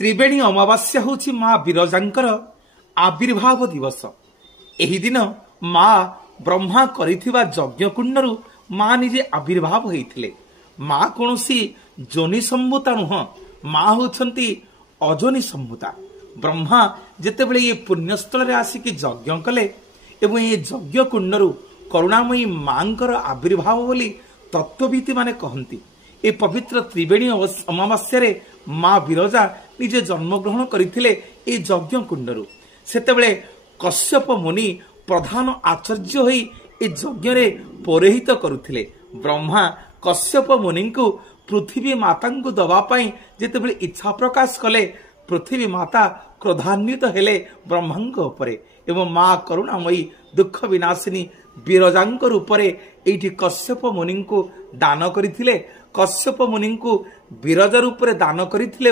त्रिवेणी अमावास्या हूँ माँ विरजांकर आविर्भाव दिवस। एही दिन माँ ब्रह्मा करिथिबा यज्ञ कुंडरू माँ निजे आविर्भाव होइथिले। माँ कौनसी जोनि सम्भूता नुह, माँ होउछंती अजोनि सम्भूता। ब्रह्मा जेतेबेले ये पुण्यस्थल रे आसिकी यज्ञ कले एवं ये यज्ञ कुंडरू करुणामयी मांकर आविर्भाव बोली तत्वविति माने कहंती। ए पवित्र त्रिवेणी अमावास्या रे माँ विरजा निजे जन्मग्रहण करथिले ए यज्ञ कुंडरू। सेतेबेले कश्यप मुनि प्रधान आचार्य होई ए यज्ञ रे पौरोहित करुथिले। ब्रह्मा कश्यप मुनि को पृथ्वी माता को दवा पाई जेतेबेले इच्छा प्रकाश कले, पृथ्वी माता क्रोधान्वित हेले ब्रह्मांक उपरे एवं माँ करुणामयी दुख विनाशिनी विरजांक रूपरे एठी कश्यप मुनि को दान करिथिले। कश्यप मुनि को विरजा रूपरे दान करिथिले।